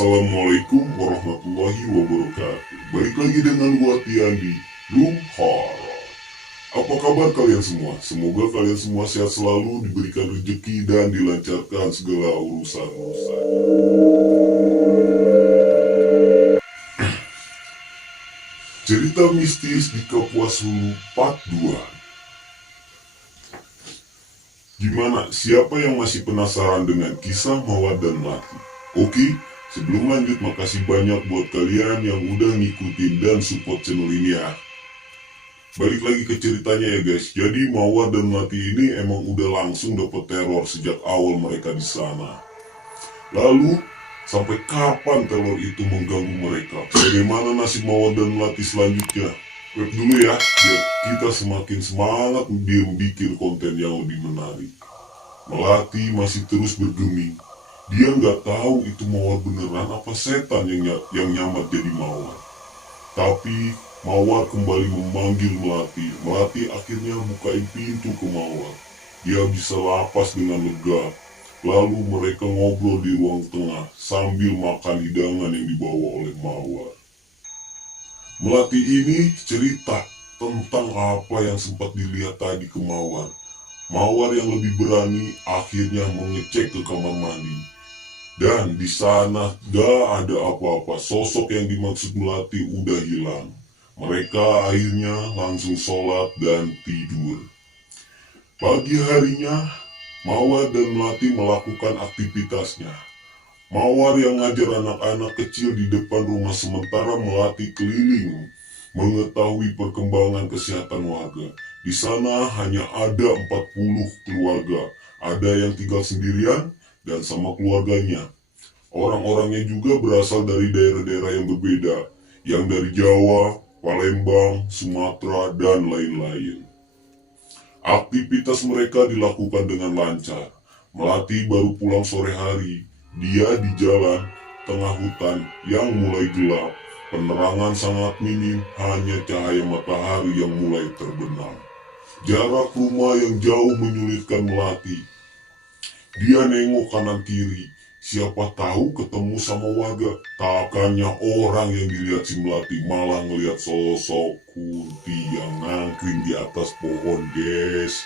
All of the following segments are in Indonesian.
Assalamualaikum warahmatullahi wabarakatuh. Balik lagi dengan gua Tian di Room Horror. Apa kabar kalian semua? Semoga kalian semua sehat selalu, diberikan rezeki dan dilancarkan segala urusan-urusan. Cerita mistis di Kapuas Hulu Part 2. Gimana? Siapa yang masih penasaran dengan kisah Mawar dan Melati? Oke, sebelum lanjut makasih banyak buat kalian yang udah ngikutin dan support channel ini ya. Balik lagi ke ceritanya ya guys. Jadi Mawar dan Melati ini emang udah langsung dapat teror sejak awal mereka di sana. Lalu sampai kapan teror itu mengganggu mereka? Bagaimana nasib Mawar dan Melati selanjutnya? Web dulu ya, biar kita semakin semangat bikin konten yang lebih menarik. Melati masih terus bergeming. Dia nggak tahu itu Mawar beneran apa setan yang nyamar jadi Mawar. Tapi Mawar kembali memanggil Melati. Melati akhirnya bukain pintu ke Mawar. Dia bisa lapas dengan lega. Lalu mereka ngobrol di ruang tengah sambil makan hidangan yang dibawa oleh Mawar. Melati ini cerita tentang apa yang sempat dilihat tadi ke Mawar. Mawar yang lebih berani akhirnya mengecek ke kamar mandi. Dan di sana gak ada apa-apa. Sosok yang dimaksud Melati udah hilang. Mereka akhirnya langsung sholat dan tidur. Pagi harinya, Mawar dan Melati melakukan aktivitasnya. Mawar yang ngajar anak-anak kecil di depan rumah sementara Melati keliling mengetahui perkembangan kesehatan warga. Di sana hanya ada 40 keluarga. Ada yang tinggal sendirian dan sama keluarganya. Orang-orangnya juga berasal dari daerah-daerah yang berbeda, yang dari Jawa, Palembang, Sumatera, dan lain-lain. Aktivitas mereka dilakukan dengan lancar. Melati baru pulang sore hari. Dia di jalan tengah hutan yang mulai gelap. Penerangan sangat minim, hanya cahaya matahari yang mulai terbenam. Jarak rumah yang jauh menyulitkan Melati. Dia nengok kanan kiri. Siapa tahu ketemu sama warga. Takannya orang yang dilihat si Melati malah ngelihat sosok Kunti yang nangkring di atas pohon, guys.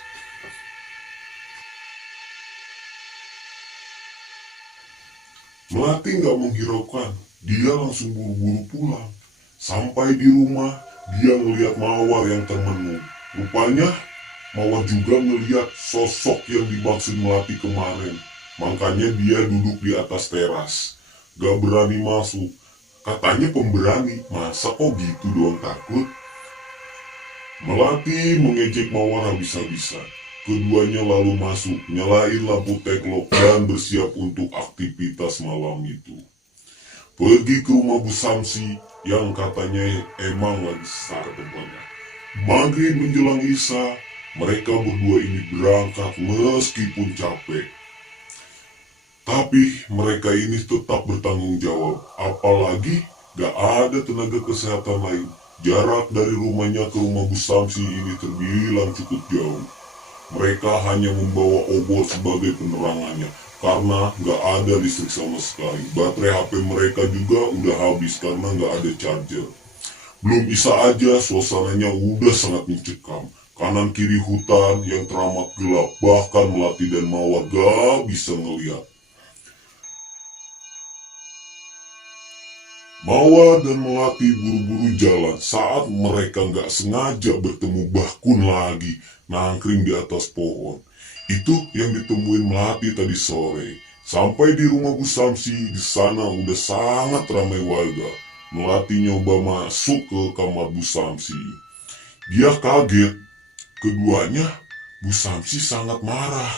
Melati nggak menghiraukan, dia langsung buru-buru pulang. Sampai di rumah, dia ngelihat Mawar yang termenung. Rupanya, Mawar juga ngelihat sosok yang dimaksud Melati kemarin. Makanya dia duduk di atas teras. Gak berani masuk. Katanya pemberani, masa kok gitu doang takut? Melati mengejek Mawar habis-habisan. Keduanya lalu masuk, nyalain lampu teklok dan bersiap untuk aktivitas malam itu. Pergi ke rumah Bu Samsi yang katanya emang lagi sesar tempatnya. Maghrib menjelang Isya, mereka berdua ini berangkat meskipun capek. Tapi mereka ini tetap bertanggung jawab, apalagi gak ada tenaga kesehatan lain. Jarak dari rumahnya ke rumah Bu Samsi ini terbilang cukup jauh. Mereka hanya membawa obor sebagai penerangannya, karena gak ada listrik sama sekali. Baterai HP mereka juga udah habis karena gak ada charger. Belum bisa aja suasananya udah sangat mencekam. Kanan kiri hutan yang teramat gelap, bahkan Melati dan Mawar gak bisa ngeliat. Mawar dan Melati buru-buru jalan saat mereka gak sengaja bertemu Mbah Kun lagi nangkring di atas pohon. Itu yang ditemuin Melati tadi sore. Sampai di rumah Bu Samsi, di sana udah sangat ramai warga. Melati nyoba masuk ke kamar Bu Samsi. Dia kaget. Keduanya, Bu Samsi sangat marah.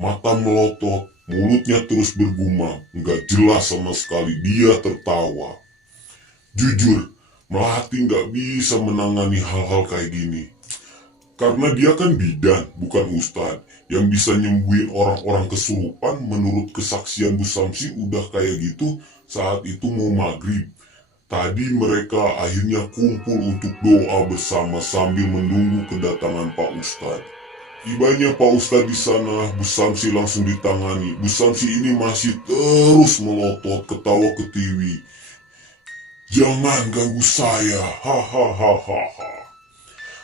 Mata melotot, mulutnya terus bergumam. Nggak jelas sama sekali, dia tertawa. Jujur, Melati nggak bisa menangani hal-hal kayak gini. Karena dia kan bidan, bukan ustad. Yang bisa nyembuhin orang-orang kesurupan menurut kesaksian Bu Samsi udah kayak gitu saat itu mau maghrib. Tadi mereka akhirnya kumpul untuk doa bersama sambil menunggu kedatangan Pak Ustadz. Tibanya Pak Ustadz di sana, Bu Samsi langsung ditangani. Bu Samsi ini masih terus melotot ketawa ketiwi. Jangan ganggu saya, hahaha.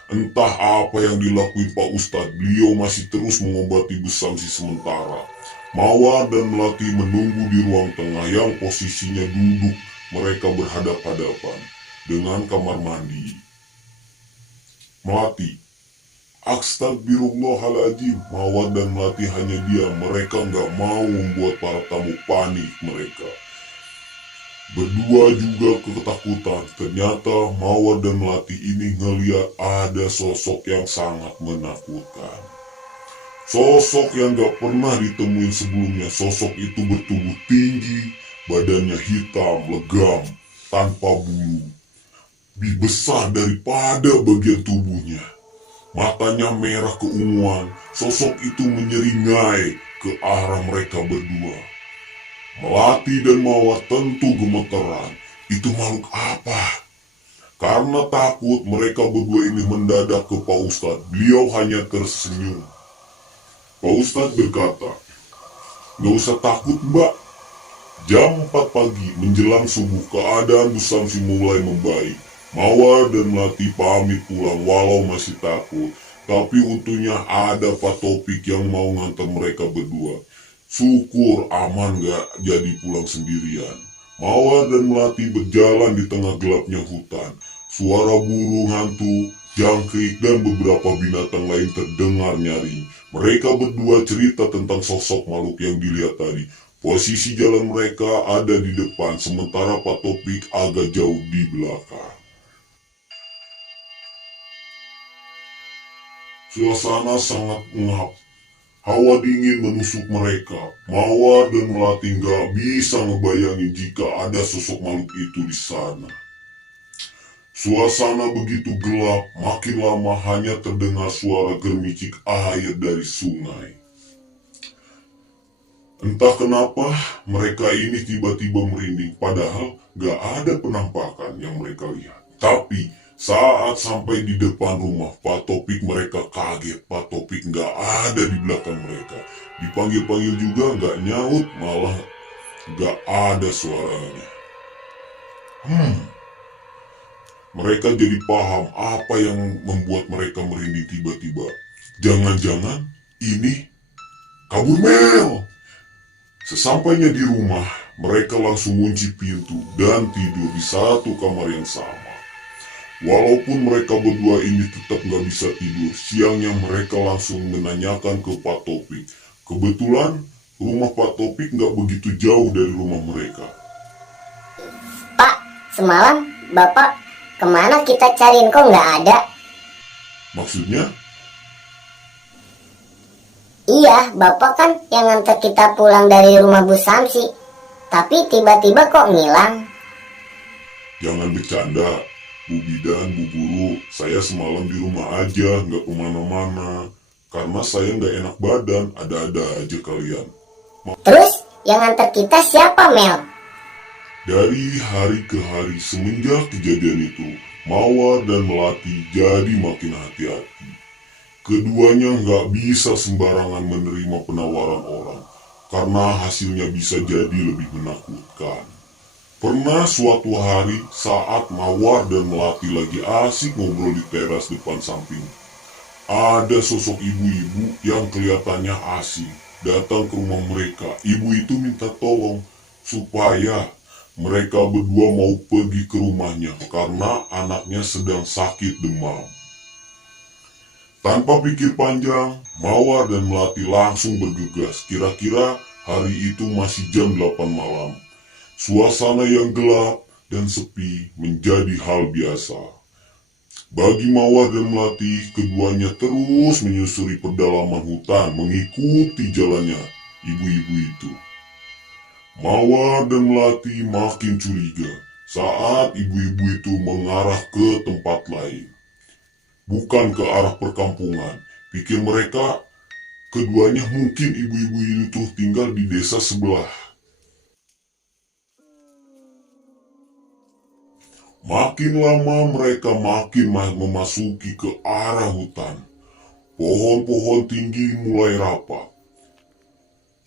Entah apa yang dilakuin Pak Ustadz, beliau masih terus mengobati Bu Samsi sementara. Mawar dan Melati menunggu di ruang tengah yang posisinya duduk, mereka berhadap-hadapan dengan kamar mandi. Melati, astagfirullahaladzim, Mawar dan Melati hanya diam, mereka nggak mau membuat para tamu panik mereka. Berdua juga ketakutan, ternyata Mawar dan Melati ini ngeliat ada sosok yang sangat menakutkan. Sosok yang gak pernah ditemuin sebelumnya. Sosok itu bertubuh tinggi, badannya hitam, legam, tanpa bulu. Lebih besar daripada bagian tubuhnya. Matanya merah keunguan, sosok itu menyeringai ke arah mereka berdua. Melati dan Mawar tentu gemeteran. Itu makhluk apa? Karena takut, mereka berdua ini mendadak ke Pak Ustadz. Beliau hanya tersenyum. Pak Ustadz berkata, "Gak usah takut, Mbak." Jam 4 pagi menjelang subuh, keadaan Bu Samsi mulai membaik. Mawar dan Melati pamit pulang walau masih takut. Tapi untungnya ada Pak Topik yang mau ngantar mereka berdua. Syukur aman gak jadi pulang sendirian. Mawar dan Melati berjalan di tengah gelapnya hutan. Suara burung hantu, jangkrik, dan beberapa binatang lain terdengar nyaring. Mereka berdua cerita tentang sosok makhluk yang dilihat tadi. Posisi jalan mereka ada di depan, sementara Pak Topik agak jauh di belakang. Suasana sangat ngap. Hawa dingin menusuk mereka. Mawar dan Melati gak bisa ngebayangin jika ada sosok makhluk itu di sana. Suasana begitu gelap, makin lama hanya terdengar suara germicik air dari sungai. Entah kenapa mereka ini tiba-tiba merinding, padahal gak ada penampakan yang mereka lihat. Tapi saat sampai di depan rumah Pak Topik, mereka kaget. Pak Topik gak ada di belakang mereka. Dipanggil-panggil juga gak nyaut, malah gak ada suaranya. Mereka jadi paham apa yang membuat mereka merinding tiba-tiba. Jangan-jangan ini kabur Mel. Sesampainya di rumah, mereka langsung kunci pintu dan tidur di satu kamar yang sama. Walaupun mereka berdua ini tetap gak bisa tidur, siangnya mereka langsung menanyakan ke Pak Topik. Kebetulan rumah Pak Topik gak begitu jauh dari rumah mereka. "Pak, semalam Bapak kemana kita cariin kok nggak ada?" Maksudnya? "Iya, Bapak kan yang nganter kita pulang dari rumah Bu Samsi. Tapi tiba-tiba kok ngilang." Jangan bercanda, Bu Bidan, Bu Guru. Saya semalam di rumah aja, gak kemana-mana. Karena saya gak enak badan, ada-ada aja kalian. "Terus yang nganter kita siapa, Mel?" Dari hari ke hari semenjak kejadian itu, Mawar dan Melati jadi makin hati-hati. Keduanya gak bisa sembarangan menerima penawaran orang, karena hasilnya bisa jadi lebih menakutkan. Pernah suatu hari saat Mawar dan Melati lagi asik ngobrol di teras depan samping, ada sosok ibu-ibu yang kelihatannya asing datang ke rumah mereka. Ibu itu minta tolong supaya mereka berdua mau pergi ke rumahnya karena anaknya sedang sakit demam. Tanpa pikir panjang, Mawar dan Melati langsung bergegas. Kira-kira hari itu masih jam 8 malam. Suasana yang gelap dan sepi menjadi hal biasa. Bagi Mawar dan Melati, keduanya terus menyusuri pedalaman hutan mengikuti jalannya ibu-ibu itu. Mawar dan Melati makin curiga saat ibu-ibu itu mengarah ke tempat lain. Bukan ke arah perkampungan. Pikir mereka, keduanya mungkin ibu-ibu itu tinggal di desa sebelah. Makin lama mereka makin memasuki ke arah hutan. pohon-pohon tinggi mulai rapat.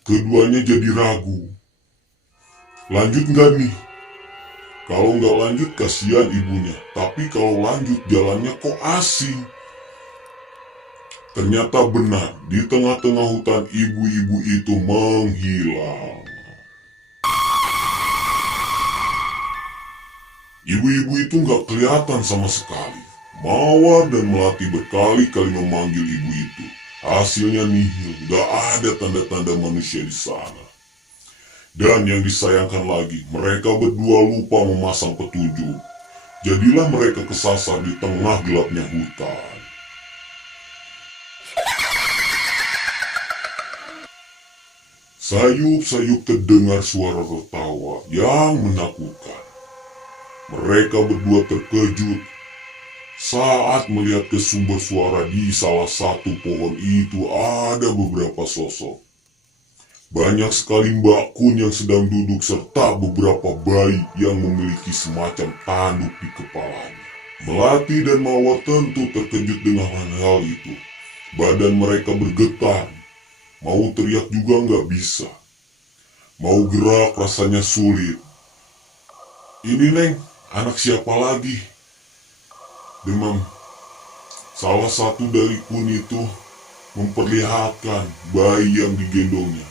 Keduanya jadi ragu. Lanjut nggak nih? Kalau nggak lanjut kasihan ibunya. Tapi kalau lanjut jalannya kok asing. Ternyata benar, di tengah-tengah hutan ibu-ibu itu menghilang. Ibu-ibu itu nggak kelihatan sama sekali. Mawar dan Melati berkali-kali memanggil ibu itu. Hasilnya nihil, nggak ada tanda-tanda manusia di sana. Dan yang disayangkan lagi, mereka berdua lupa memasang petunjuk. Jadilah mereka kesasar di tengah gelapnya hutan. Sayup-sayup terdengar suara tertawa yang menakutkan. Mereka berdua terkejut saat melihat ke sumber suara di salah satu pohon itu ada beberapa sosok. Banyak sekali Mbak Kun yang sedang duduk serta beberapa bayi yang memiliki semacam tanduk di kepalanya. Melati dan Mawar tentu terkejut dengan hal itu. Badan mereka bergetar. Mau teriak juga nggak bisa. Mau gerak rasanya sulit. Ini Neng, anak siapa lagi? Demam. Salah satu dari Kun itu memperlihatkan bayi yang digendongnya.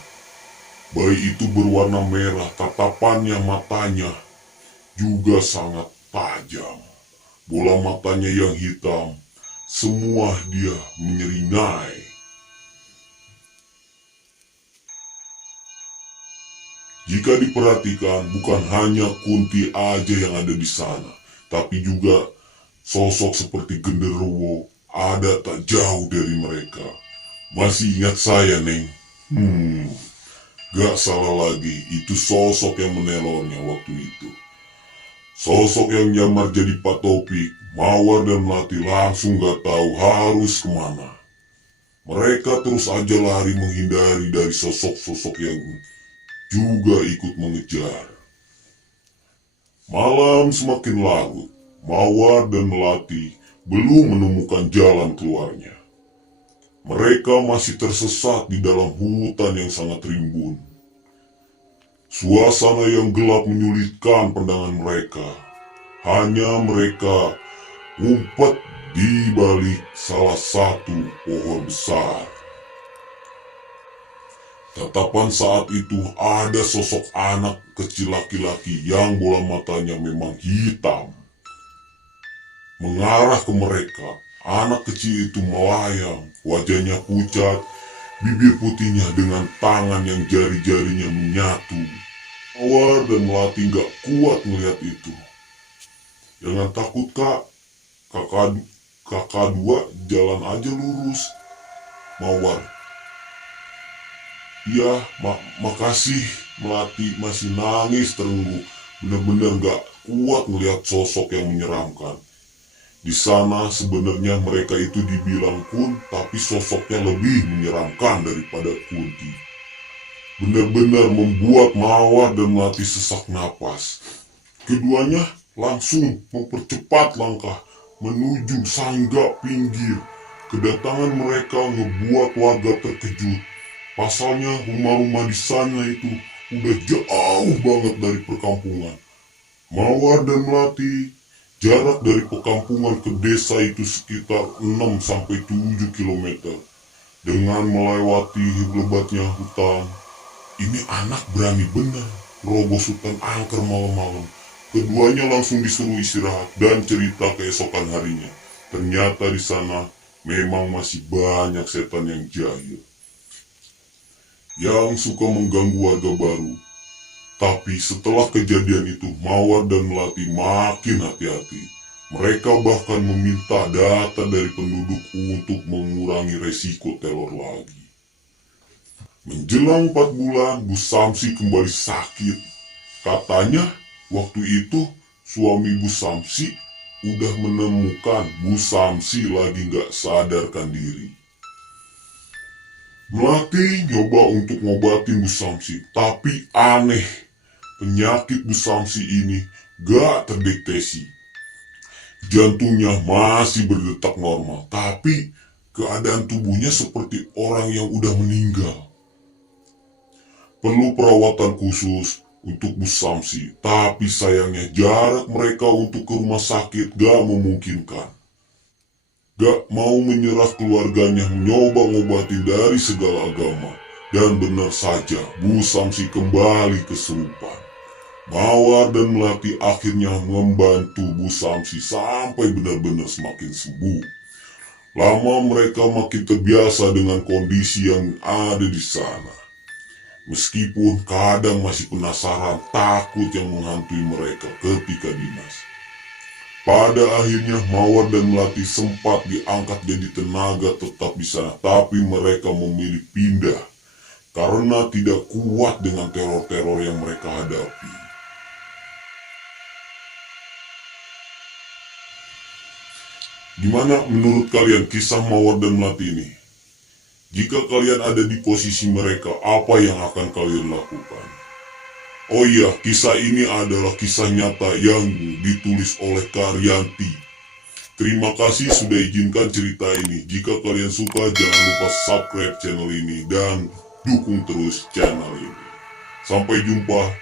Bayi itu berwarna merah, tatapannya matanya juga sangat tajam. Bola matanya yang hitam, semua dia menyeringai. Jika diperhatikan, bukan hanya Kunti aja yang ada di sana, tapi juga sosok seperti genderuwo ada tak jauh dari mereka. Masih ingat saya, Neng? Gak salah lagi, itu sosok yang menerornya waktu itu. Sosok yang nyamar jadi Pak Topik, Mawar dan Melati langsung gak tahu harus kemana. Mereka terus aja lari menghindari dari sosok-sosok yang juga ikut mengejar. Malam semakin larut, Mawar dan Melati belum menemukan jalan keluarnya. Mereka masih tersesat di dalam hutan yang sangat rimbun. Suasana yang gelap menyulitkan pandangan mereka. Hanya mereka ngumpet di balik salah satu pohon besar. Tetapan saat itu ada sosok anak kecil laki-laki yang bola matanya memang hitam. Mengarah ke mereka, anak kecil itu melayang, wajahnya pucat, bibir putihnya dengan tangan yang jari-jarinya menyatu. Mawar dan Melati gak kuat melihat itu. Jangan takut kak, kakak dua jalan aja lurus. Mawar. Iya, makasih. Melati masih nangis terenggut. Benar-benar gak kuat melihat sosok yang menyeramkan. Di sana sebenarnya mereka itu dibilang Kun, tapi sosoknya lebih menyeramkan daripada Kunti. Benar-benar membuat Mawar dan Melati sesak napas. Keduanya langsung mempercepat langkah menuju sanggak pinggir. Kedatangan mereka ngebuat warga terkejut. Pasalnya rumah-rumah di sana itu udah jauh banget dari perkampungan. Mawar dan Melati, jarak dari perkampungan ke desa itu sekitar 6-7 km. Dengan melewati lebatnya hutan, ini anak berani benar robos hutan angker malam-malam. Keduanya langsung disuruh istirahat dan cerita keesokan harinya. Ternyata di sana memang masih banyak setan yang jahil, yang suka mengganggu warga baru. Tapi setelah kejadian itu, Mawar dan Melati makin hati-hati. Mereka bahkan meminta data dari penduduk untuk mengurangi resiko teror lagi. Menjelang 4 bulan, Bu Samsi kembali sakit. Katanya, waktu itu suami Bu Samsi udah menemukan Bu Samsi lagi gak sadarkan diri. Melati nyoba untuk ngobatin Bu Samsi, tapi aneh. Penyakit Bu Samsi ini gak terdeteksi. Jantungnya masih berdetak normal, tapi keadaan tubuhnya seperti orang yang udah meninggal. Perlu perawatan khusus untuk Bu Samsi, tapi sayangnya jarak mereka untuk ke rumah sakit gak memungkinkan. Gak mau menyerah keluarganya mencoba ngobatin dari segala agama. Dan benar saja, Bu Samsi kembali kesurupan. Mawar dan Melati akhirnya membantu Bu Samsi sampai benar-benar semakin sembuh. Lama mereka makin terbiasa dengan kondisi yang ada di sana. Meskipun kadang masih penasaran takut yang menghantui mereka ketika dinas. Pada akhirnya Mawar dan Melati sempat diangkat jadi tenaga tetap di sana, tapi mereka memilih pindah karena tidak kuat dengan teror-teror yang mereka hadapi. Gimana menurut kalian kisah Mawar dan Melati ini? Jika kalian ada di posisi mereka, apa yang akan kalian lakukan? Oh iya, kisah ini adalah kisah nyata yang ditulis oleh Karyanti. Terima kasih sudah izinkan cerita ini. Jika kalian suka, jangan lupa subscribe channel ini dan dukung terus channel ini. Sampai jumpa.